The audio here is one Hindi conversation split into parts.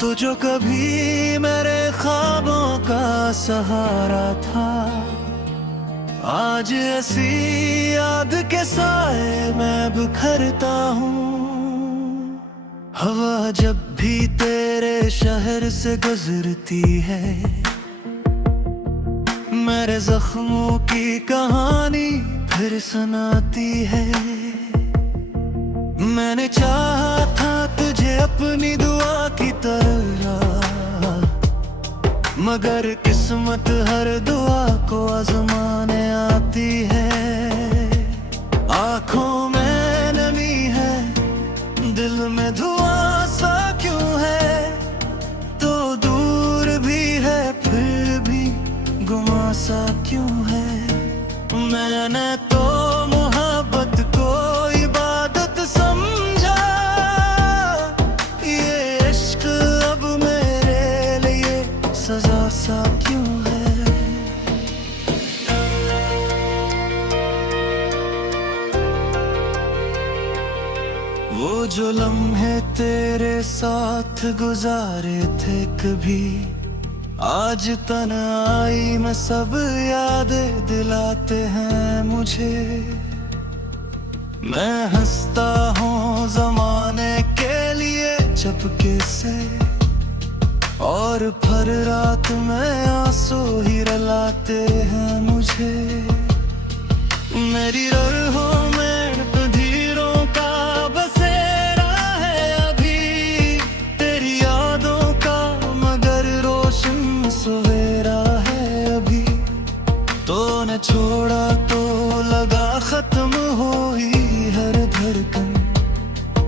तो जो कभी मेरे ख्वाबों का सहारा था, आज ऐसी याद के साए मैं बिखरता हूँ। हवा जब भी तेरे शहर से गुजरती है, मेरे जख्मों की कहानी फिर सुनाती है। मैंने चाहा था तुझे अपनी दुआ की तरह, मगर किस्मत हर दुआ को आजमाने आती है। आंखों में नमी है, दिल में धुआं सा क्यों है, तो दूर भी है फिर भी गुमा सा क्यों है। मैंने तो मोहब्बत को इबादत समझा, ये इश्क अब मेरे लिए सजा सा क्यों है। वो जो लम्हे तेरे साथ गुजारे थे कभी, आज तन्हाई में सब यादें दिलाते हैं मुझे। मैं हंसता हूँ जमाने के लिए चुपके से, और भर रात में आंसू ही रुलाते हैं मुझे। मेरी राहों में पधीरों का बसेरा है अभी, तेरी यादों का मगर रोशन सवेरा है अभी। तो न छोड़ा तो लगा खत्म हो ही हर धड़कन,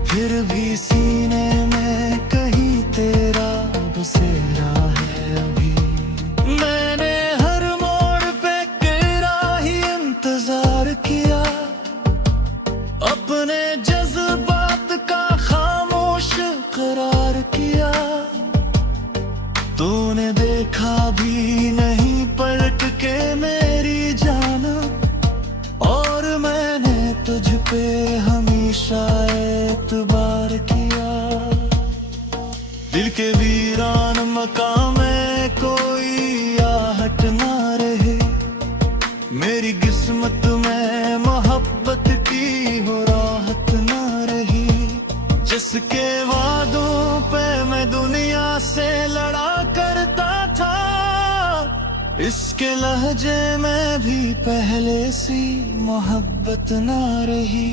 फिर भी सीने में कहीं तेरा बसेरा है अभी। मैंने हर मोड़ पे तेरा ही इंतजार किया, अपने जज्बात का खामोश करार किया। तूने देखा भी नहीं पलट के मेरी जान, और मैंने तुझ पे हमेशा एतबार किया। दिल के वीरान मकाम में कोई आहट ना रहे, मेरी किस्मत में मोहब्बत की हो राहत ना रही। जिसके वादों पे मैं दुनिया से लड़ा करता था, इसके लहजे में भी पहले सी मोहब्बत ना रही।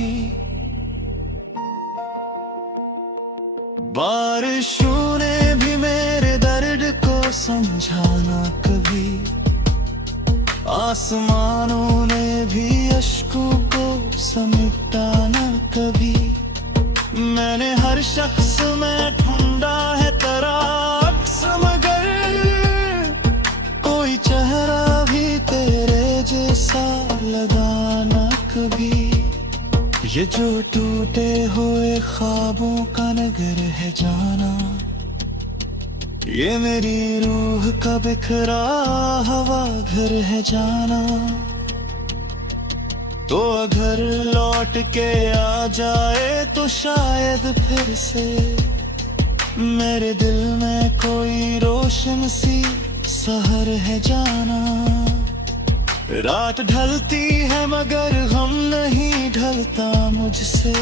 बारिशों ने भी मेरे दर्द को समझाना कभी, आसमानों ने भी अश्कों को समेटा ना कभी। मैंने हर शख्स में ढूंढा है तेरा अक्स, मगर कोई चेहरा भी तेरे जैसा लगा ना कभी। ये जो टूटे हुए ख्वाबों का नगर है जाना, ये मेरी रूह का बिखरा हवा घर है जाना। तो अगर लौट के आ जाए तो शायद फिर से मेरे दिल में कोई रोशन सी सहर है जाना। रात ढलती है मगर गम नहीं ढलता मुझसे,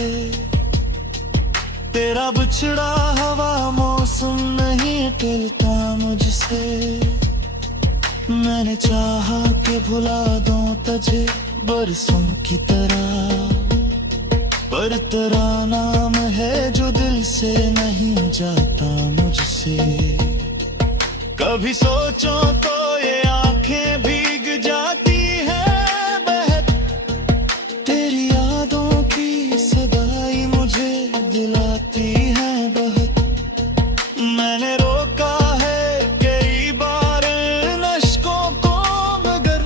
तेरा बिछड़ा हवा मौसम नहीं टलता मुझसे। मैंने चाहा कि भुला दूं तुझे बरसों की तरह, पर तेरा नाम है जो दिल से नहीं जाता मुझसे। कभी सोचो तो ये आंखें भीग जाती है बहत, तेरी यादों की सदाई मुझे दिलाती है बहुत। मैंने रोका है कई बार इन अश्कों को, मगर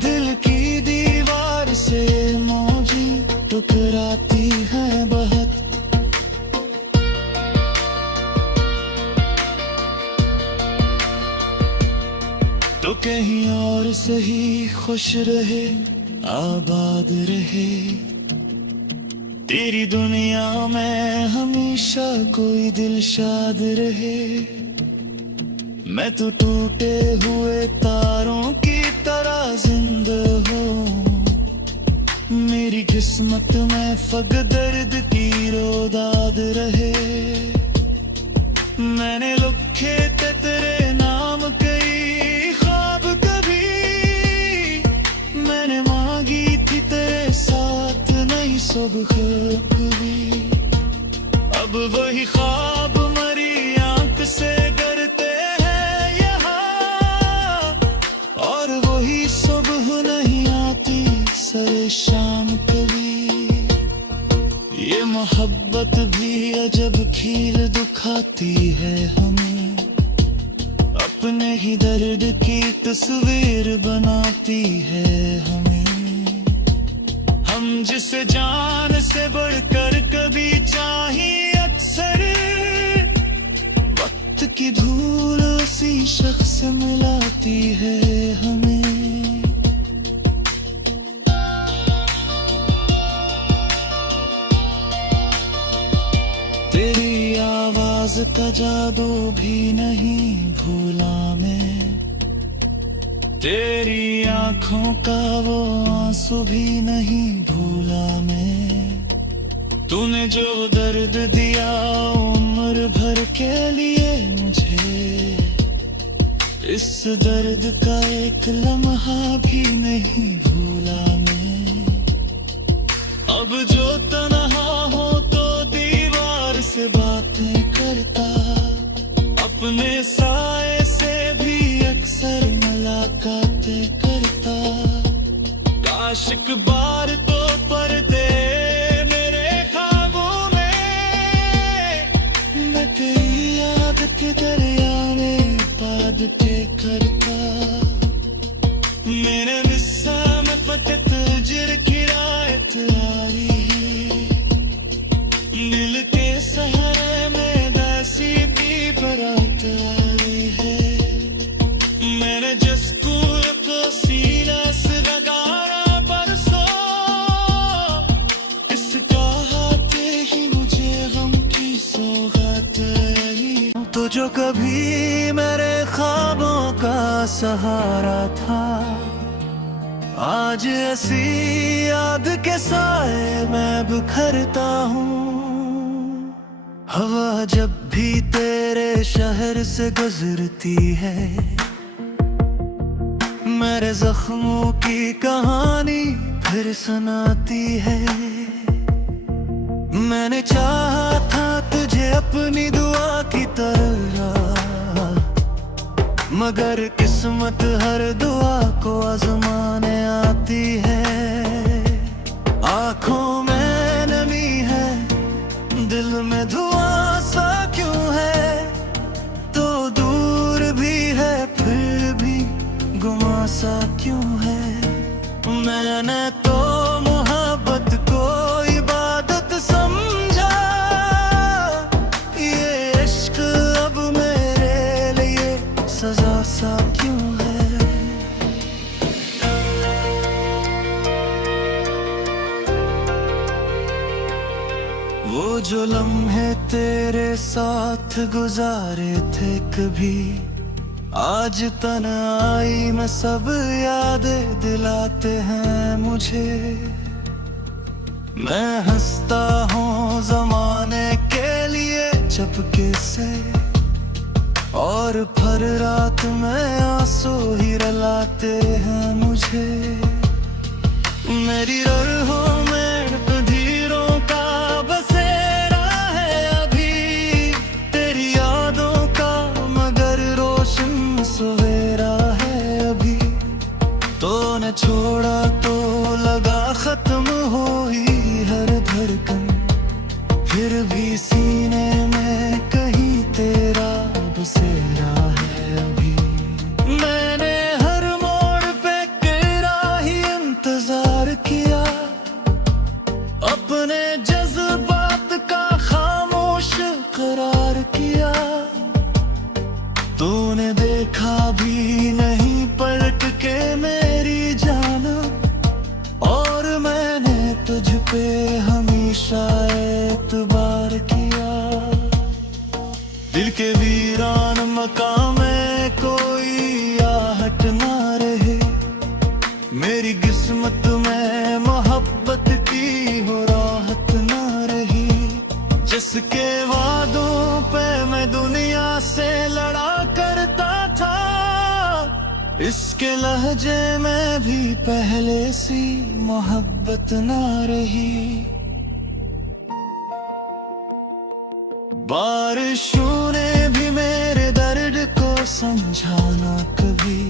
दिल की दीवार से मौजी टकराती है बहुत। तो कहीं और सही खुश रहे, आबाद रहे, तेरी दुनिया में हमेशा कोई दिल शाद रहे। मैं तो टूटे हुए तारों की तरह जिंदा हूँ। मेरी किस्मत में फग दर्द की रोदाद रहे। मैंने लिखे थे तेरे नाम कई ख्वाब कभी। मैंने मांगी थी तेरे साथ नई सुबह कभी। अब वही ख्वाब मरी आंख से करते हैं यहाँ। और वही सुबह नहीं आती सरे शाम कभी। ये मोहब्बत भी अजब खील दुखाती है हमें। अपने ही दर्द की तस्वीर बनाती है हमें। हम जिसे जान से बढ़कर कभी चाहिए अक्सर। वक्त की धूल उसी शख्स से मिलाती है हमें। तेरी आवाज का जादू भी नहीं भूला मैं। तेरी आंखों का वो आंसू भी नहीं भूला मैं। तूने जो दर्द दिया उम्र भर के लिए मुझे। इस दर्द का एक लम्हा भी नहीं भूला मैं। अब जो तन्हा हो तो दीवार से बातें करता। अपने साए से भी अक्सर मुलाकातें करता। काश एक बार तो पर्दे मेरे ख्वाबों में। मैं तेरी याद के दरिया में पादते करता। मेरे मिस्सा में फतेह तुझर की रायत आई। दिल के सहारे में दासी की बरात आई है। मैंने जस्कूर को सीना से लगाया परसों। इसका हाथ ही मुझे गम की सौगात आई। तो जो कभी मेरे ख्वाबों का सहारा था। आज ऐसी याद के साए मैं बिखरता हूँ। हवा जब भी तेरे शहर से गुजरती है। मेरे जख्मों की कहानी फिर सुनाती है। मैंने चाहा था तुझे अपनी दुआ की तरह। मगर किस्मत हर दुआ को आजमाने आती है। आंखों में नमी है, दिल में धुआं सा क्यों है। तो दूर भी है फिर भी गुमा सा क्यों है। मैंने तो मोहब्बत को इबादत समझा। ये इश्क अब मेरे लिए सजा सा क्यों है। वो जो लम्हे तेरे साथ गुजारे थे कभी। आज तन्हाई में सब यादें दिलाते हैं मुझे। मैं हंसता हूँ जमाने के लिए चुपके से। और भर रात में आंसू ही रुलाते हैं मुझे। मेरी रूहों में पधीरों का बसेरा है अभी। तेरी यादों का मगर रोशन सवेरा है अभी। तो न छोड़ा तो लगा खत्म हो ही हर धड़कन। फिर भी सीने में कहीं तेरा बसेरा है अभी। मैंने हर मोड़ पे तेरा ही इंतजार किया। अपने जज्बात का खामोश करार किया। तूने देखा भी नहीं पलट के मेरी जान। और मैंने तुझ पे हमेशा वीरान मकाम में कोई आहट ना रहे। मेरी किस्मत में मोहब्बत की हो राहत ना रही। जिसके वादों पे मैं दुनिया से लड़ा करता था, इसके लहजे में भी पहले सी मोहब्बत ना रही। बारिशों ने भी मेरे दर्द को समझाना कभी,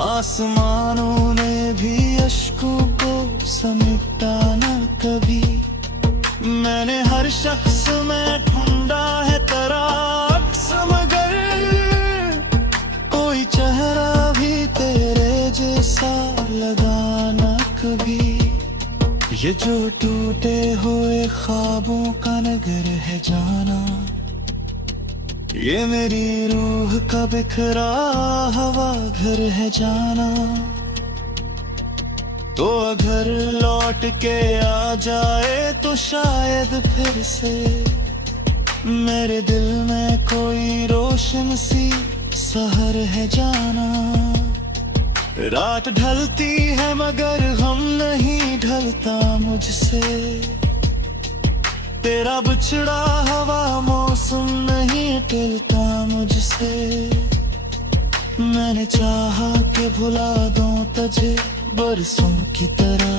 आसमानों ने भी अश्कों को समेटा ना कभी। मैंने हर शख्स में ढूंढा है तराक्स, मगर कोई चेहरा भी तेरे जैसा लगा ना कभी। ये जो टूटे हुए ख्वाबों का नगर है जाना, ये मेरी रूह का बिखरा हवा घर है जाना। तो अगर लौट के आ जाए तो शायद फिर से मेरे दिल में कोई रोशन सी सहर है जाना। रात ढलती है मगर गम नहीं ढलता मुझसे, तेरा बिछड़ा हवा मौसम नहीं टलता मुझसे। मैंने चाहा कि भुला दूं तुझे बरसों की तरह,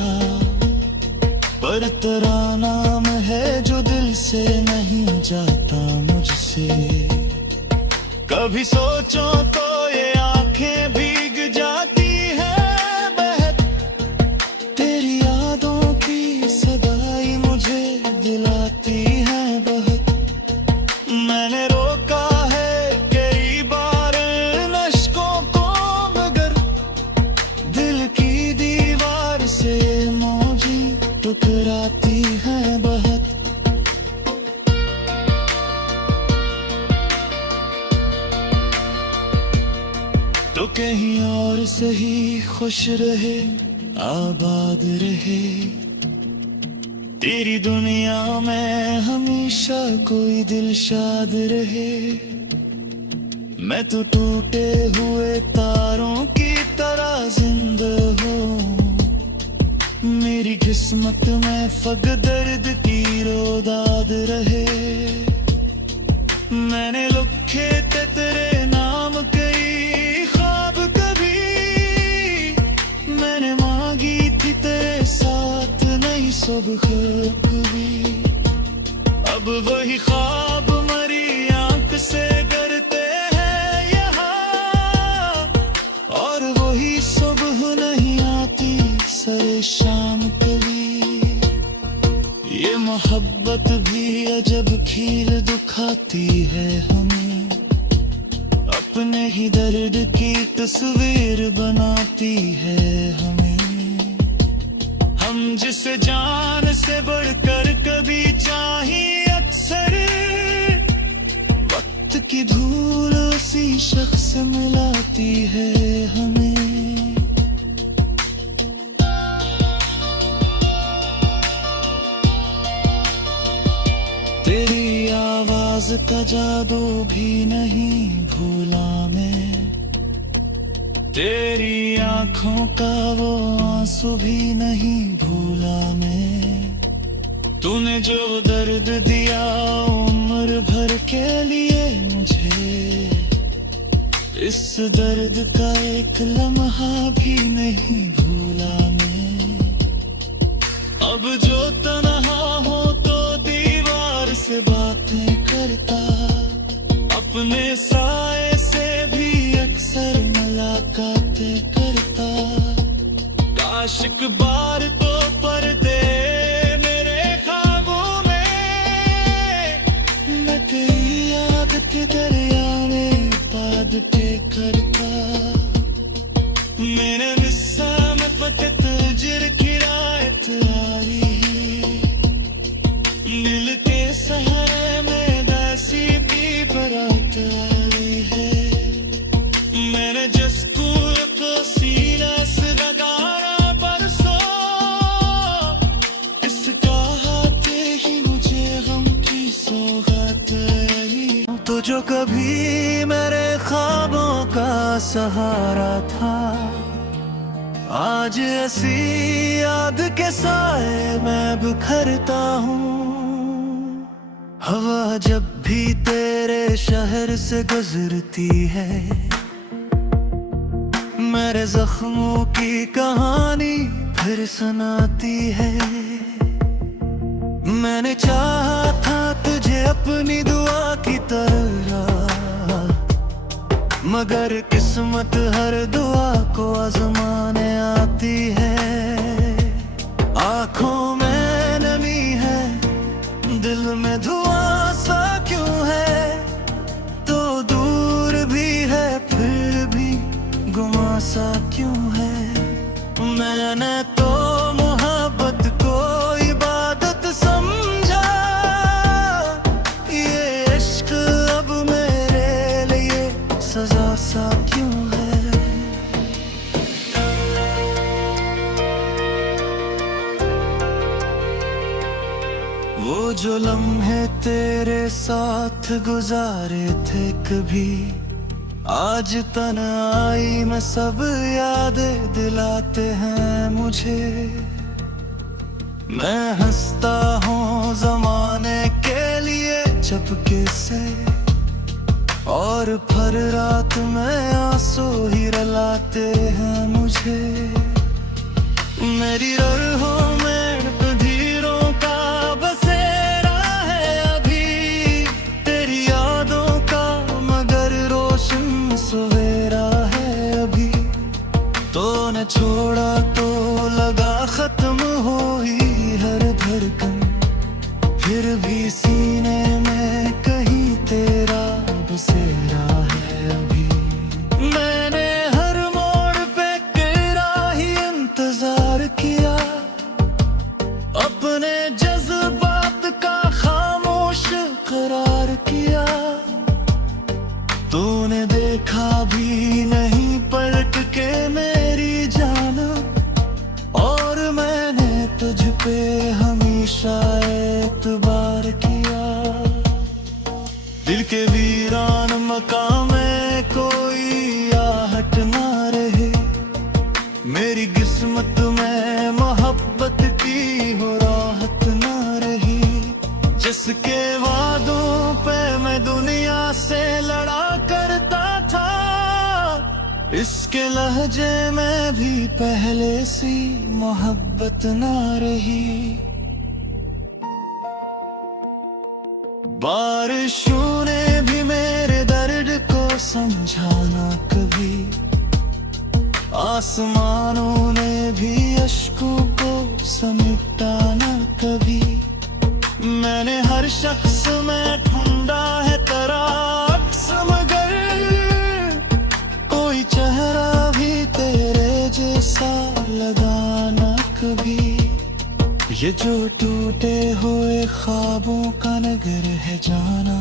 पर तेरा नाम है जो दिल से नहीं जाता मुझसे। कभी सोचो तो ये आंखें भीग जाती है बहक, तेरी यादों की सदाई मुझे दिलाती है बहक। मैंने रोका है कई बार अश्कों को, मगर दिल की दीवार से मौजी टकराती है बहक। तो कहीं और सही खुश रहे आबाद रहे, तेरी दुनिया में हमेशा कोई दिल शाद रहे। मैं तो टूटे हुए तारों की तरह जिंदा हूँ, मेरी किस्मत में फक दर्द की रोदाद रहे। मैंने लिखे थे तेरे नाम कई ख्वाब कभी, मैंने मांगी थी तेरे साथ नई सुबह कभी। अब वही ख्वाब मरी आंख से करते हैं यहाँ, और वही सुबह नहीं आती सरे शाम कभी। ये मोहब्बत भी अजब खील दुखाती है हमें, अपने ही दर्द की तस्वीर बनाती है हमें। हम जिसे जान से बढ़कर कभी चाहिए अक्सर, वक्त की धूल उसी शख्स मिलाती है हमें। तेरी आवाज का जादू भी नहीं भूला मैं, तेरी आंखों का वो आंसू भी नहीं भूला मैं। तूने जो दर्द दिया उम्र भर के लिए मुझे, इस दर्द का एक लम्हा भी नहीं भूला मैं। अब जो तन्हा हो तो दीवार से बातें करता, अपने साए से भी अक्सर मुलाकातें करता। काश एक बार तो पर्दे मेरे ख्वाबों में, मैं तेरी याद के दरिया में पादते करता। मेरे मिस्सा में फकत जिर किरायत आई, दिल के सहारे में दासी भी बरात आई है। मैंने जस्कूर को सीना से लगाया परसों, इसका हाथ ही मुझे गम की सौगात आई। तो जो कभी मेरे ख्वाबों का सहारा था, आज ऐसी याद के साए मैं बिखरता हूँ। हवा जब भी तेरे शहर से गुजरती है, मेरे जख्मों की कहानी फिर सुनाती है। मैंने चाहा था तुझे अपनी दुआ की तरह, मगर किस्मत हर दुआ को आजमाने आती है। आंखों में नमी है, दिल में धुआं सा क्यों है, तो दूर भी है फिर भी गुमा सा क्यों है। मैंने तो मोहब्बत को इबादत समझा, ये इश्क अब मेरे लिए सजा सा क्यों है। वो जो लम्हे तेरे साथ गुजारे थे कभी, आज तन्हाई में सब यादें दिलाते हैं मुझे। मैं हंसता हूँ ज़माने के लिए चुपके से, और भर रात में आंसू ही रुलाते हैं मुझे। मेरी राहों में पधीरों का बसेरा है अभी, तेरी यादों का मगर रोशन सवेरा है अभी। तो न छोड़ा तो लगा खत्म हो ही हर धड़कन, फिर भी सीने में कहीं तेरा बसेरा है अभी। मैंने हर मोड़ पे तेरा ही इंतजार किया, अपने जज्बात का खामोश करार किया। तूने देखा भी नहीं पलट के मेरी जान, और मैंने तुझ पे हमेशा एतबार किया। दिल के वीरान मकाम में कोई आहट ना रहे, मेरी किस्मत में मोहब्बत की हो राहत ना रही। जिसके वादों पे मैं दुनिया से लड़ा करता था, इसके लहजे में भी पहले सी मोहब्बत ना रही। बारिशों ने भी मेरे दर्द को समझाना कभी, आसमानों ने भी अश्कों को समेटाना कभी। मैंने हर शख्स में ढूंढा है तेरा अक्स, मगर कोई चेहरा भी तेरे जैसा लगा ना कभी। ये जो टूटे हुए ख्वाबों का नगर है जाना,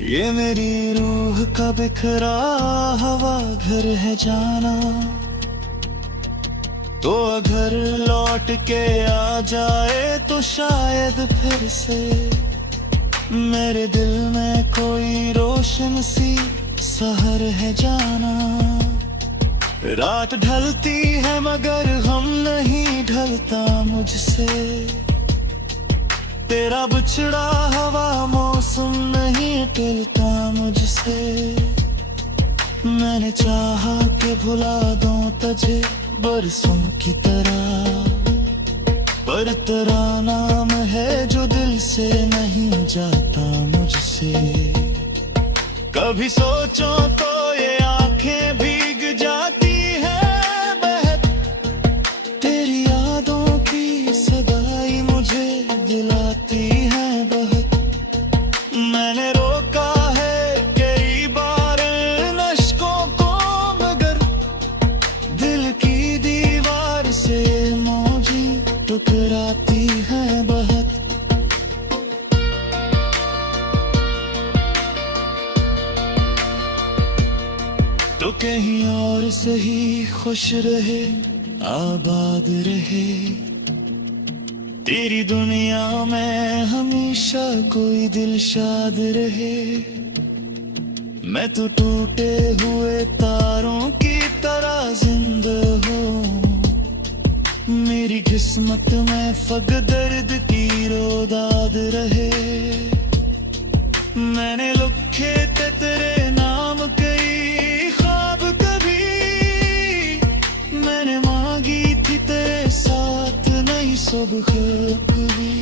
ये मेरी रूह का बिखरा हवा घर है जाना। तो अगर लौट के आ जाए तो शायद फिर से मेरे दिल में कोई रोशन सी सहर है जाना। रात ढलती है मगर गम नहीं ढलता मुझसे, तेरा बिछड़ा हवा मौसम नहीं टलता मुझसे। मैंने चाहा कि भुला दूं तुझे बरसों की तरह, पर तेरा नाम है जो दिल से नहीं जाता मुझसे। कभी सोचो तो ये आंखें भीग जाती है बहक, तेरी यादों की सगाई मुझे दिलाती है बहक। मैंने रोका है कई बार इन अश्कों को, मगर दिल की दीवार से मौजी टकराती है बहक। तो कहीं और सही खुश रहे, आबाद रहे, तेरी दुनिया में हमेशा कोई दिल शाद रहे। मैं तो टूटे हुए तारों की तरह जिंदा हूँ। मेरी किस्मत में फक दर्द की रोदाद रहे। मैंने लिखे थे तेरे नाम कई ख्वाब कभी। मैंने मांगी थी तेरे साथ नई सुबह कभी।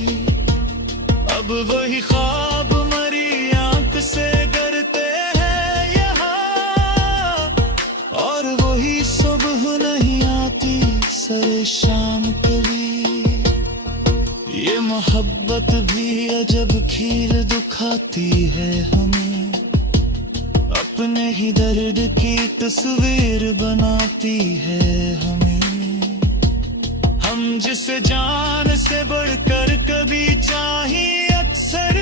अब वही ख्वाब मरी आंख से करते हैं यहाँ। और वही सुबह नहीं आती सरे शाम कभी। ये मोहब्बत भी अजब खील दुखाती है हमें। अपने ही दर्द की तस्वीर बनाती है हमें। हम जिसे जान से बढ़कर कभी चाहिए अक्सर।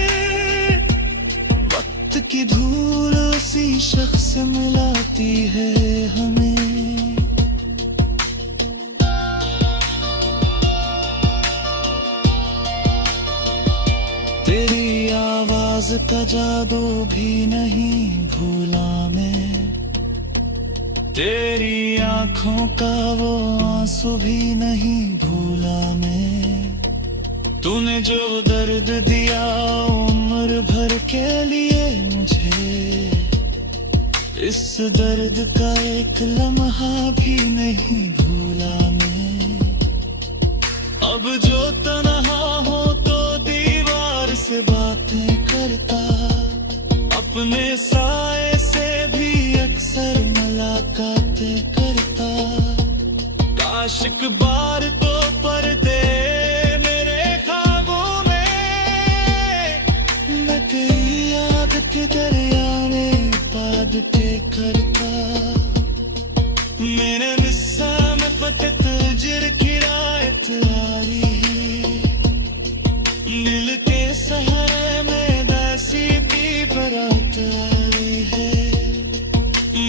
वक्त की धूल उसी शख्स से मिलाती है हमें। तेरी आवाज का जादू भी नहीं भूला मैं। तेरी आंखों का वो आंसू भी नहीं भूला मैं। तूने जो दर्द दिया उम्र भर के लिए मुझे। इस दर्द का एक लम्हा भी नहीं भूला मैं। अब जो तन्हा हो तो दीवार से बातें करता। अपने साए से भी अक्सर मुलाकातें करता। काश एक बार तो पर्दे मेरे ख्वाबों में। मैं तेरी याद के दरिया में बादते करता। मेरे मिस्सा में फकत जिर की रायत आई। दिल के सहारे में दासी की बरात आई है।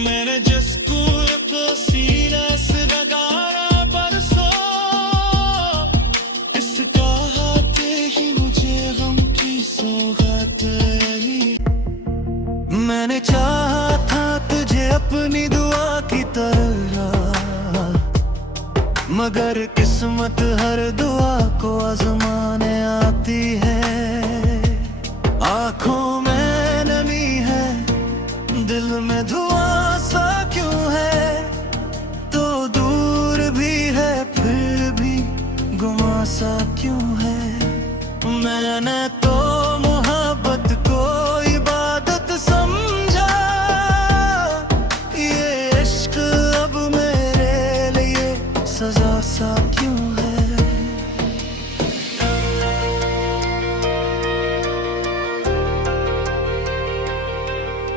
मैंने जस्कूर को सीना से लगाया परसों। इसका हाथे ही मुझे गम की सौगात आई। मैंने चाहा था तुझे अपनी दुआ की तरह। मगर किस्मत हर दुआ को आजमाने आती है। आंखों में नमी है, दिल में धुआं सा क्यों है। तो दूर भी है फिर भी गुमा सा क्यों है। मैंने तो मोहब्बत को इबादत समझा। ये इश्क अब मेरे लिए सजा सा क्यों है।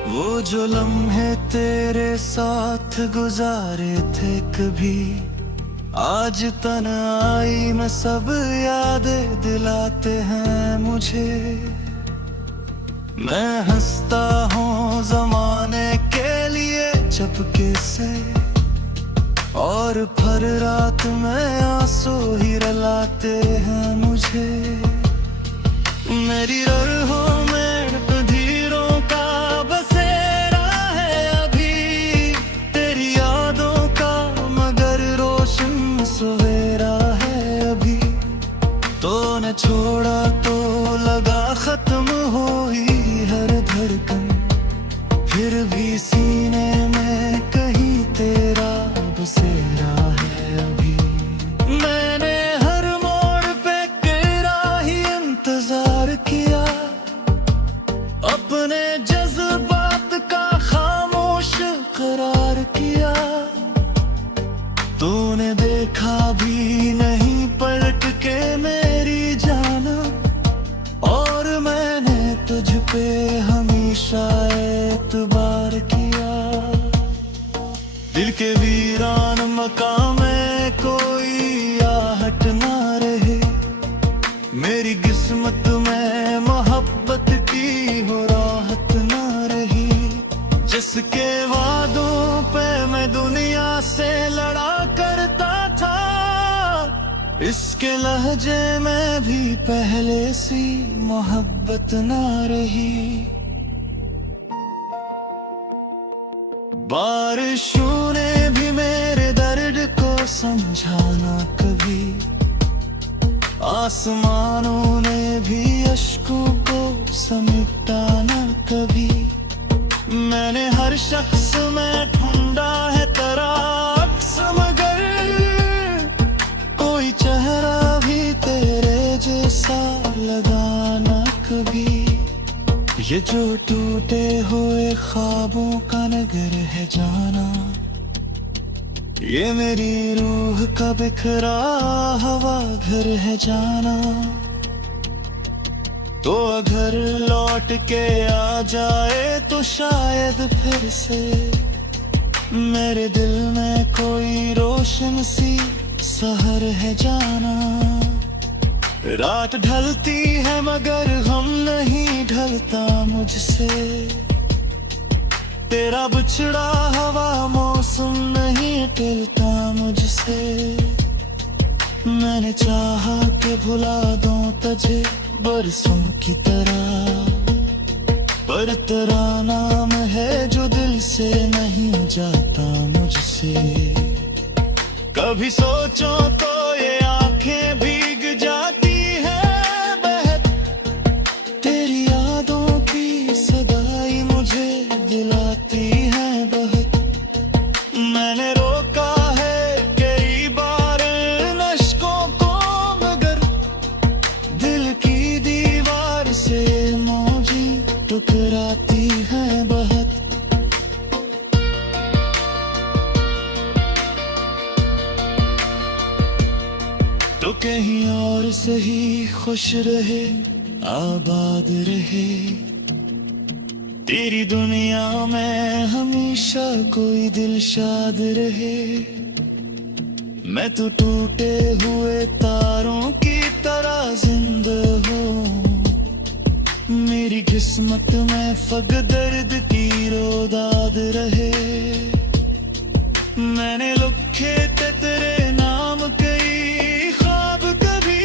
वो जो लम्हे तेरे साथ गुजारे थे कभी। आज तन्हाई में सब यादें दिलाते हैं मुझे। मैं हंसता हूँ जमाने के लिए चपके से। और भर रात में आंसू ही रुलाते हैं मुझे। मेरी रूहों में धीरों का बसेरा है अभी। तेरी यादों का मगर रोशन सवेरा है अभी। तो न छोड़ा तो लगा खत्म हो ही हर धड़कन। फिर भी सीने में कहीं तेरा बसेरा है अभी। मैंने हर मोड़ पे तेरा ही इंतजार किया। अपने जज्बात का खामोश करार किया। तूने देखा भी नहीं पलट के मेरी जान। और मैंने तुझ पे हमेशा एतबार किया। दिल के वीरान मकाम में कोई आहट ना रहे। मेरी किस्मत में मोहब्बत की हो राहत ना रही। जिसके वादों पे मैं दुनिया से लड़ा करता था। इस उसके लहजे में भी पहले सी मोहब्बत ना रही। बारिशों ने भी मेरे दर्द को समझाना कभी, आसमानों ने भी अश्कों को समेटा ना कभी। मैंने हर शख्स में ढूंढा है तेरा अक्स, मगर कोई चेहरा भी तेरे जैसा लगा ना कभी। ये जो टूटे हुए ख्वाबों का नगर है जाना, ये मेरी रूह का बिखरा हवा घर है जाना। तो अगर लौट के आ जाए तो शायद फिर से मेरे दिल में कोई रोशन सी सहर है जाना। रात ढलती है मगर गम नहीं ढलता मुझसे, तेरा बिछड़ा हवा मौसम नहीं टलता मुझसे। मैंने चाहा कि भुला दूं तुझे बरसों की तरह, पर तेरा नाम है जो दिल से नहीं जाता मुझसे। कभी सोचो तो ये आंखें भीग जाती है बहक, तेरी यादों की सगाई मुझे दिलाती है बहक। मैंने रोका है कई बार इन अश्कों को, मगर दिल की दीवार से मौजी टकराती है बहक। तो कहीं और सही खुश रहे आबाद रहे, तेरी दुनिया में हमेशा कोई दिल शाद रहे। मैं तो टूटे हुए तारों की तरह जिंदा हूँ, मेरी किस्मत में फग दर्द की रोदाद रहे। मैंने लिखे थे तेरे नाम कई ख्वाब कभी,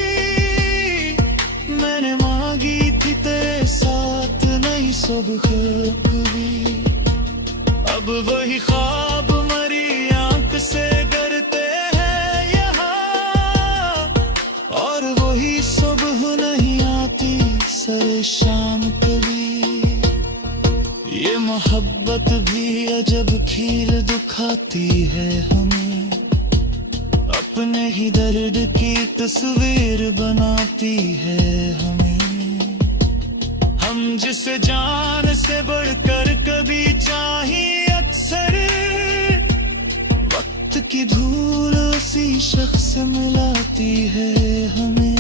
मैंने मांगी थी तेरे साथ नई सुबह कभी। अब वही ख्वाब मरी आंख से डरते हैं यहाँ, और वही सुबह नहीं आती सरे शाम कभी। ये मोहब्बत भी अजब खील दुखाती है हमें, अपने ही दर्द की तस्वीर बनाती है हमें। हम जिसे जान से बढ़कर कभी चाहिए अक्सर, वक्त की धूल उसी शख्स से मिलाती है हमें।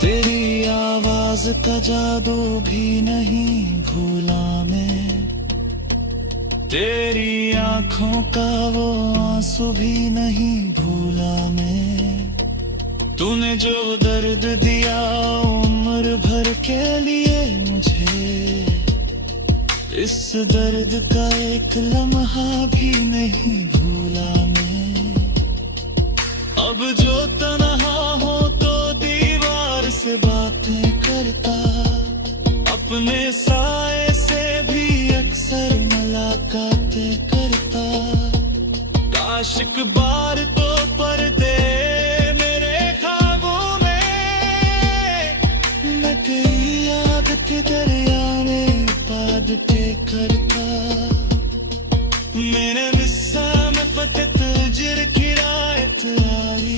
तेरी आवाज का जादू भी नहीं भूला मैं, तेरी आंखों का वो आंसू भी नहीं भूला मैं। तूने जो दर्द दिया उम्र भर के लिए मुझे, इस दर्द का एक लम्हा भी नहीं भूला मैं। अब जो तन्हा हो तो दीवार से बातें करता, अपने साए से भी अक्सर मुलाकातें करता। काश एक बार तो पर्दे मेरे ख्वाबों में, मैं तेरी याद के दरिया में पाद के करता। मैंने मिस्सा में फतेह तुझे किरायत आई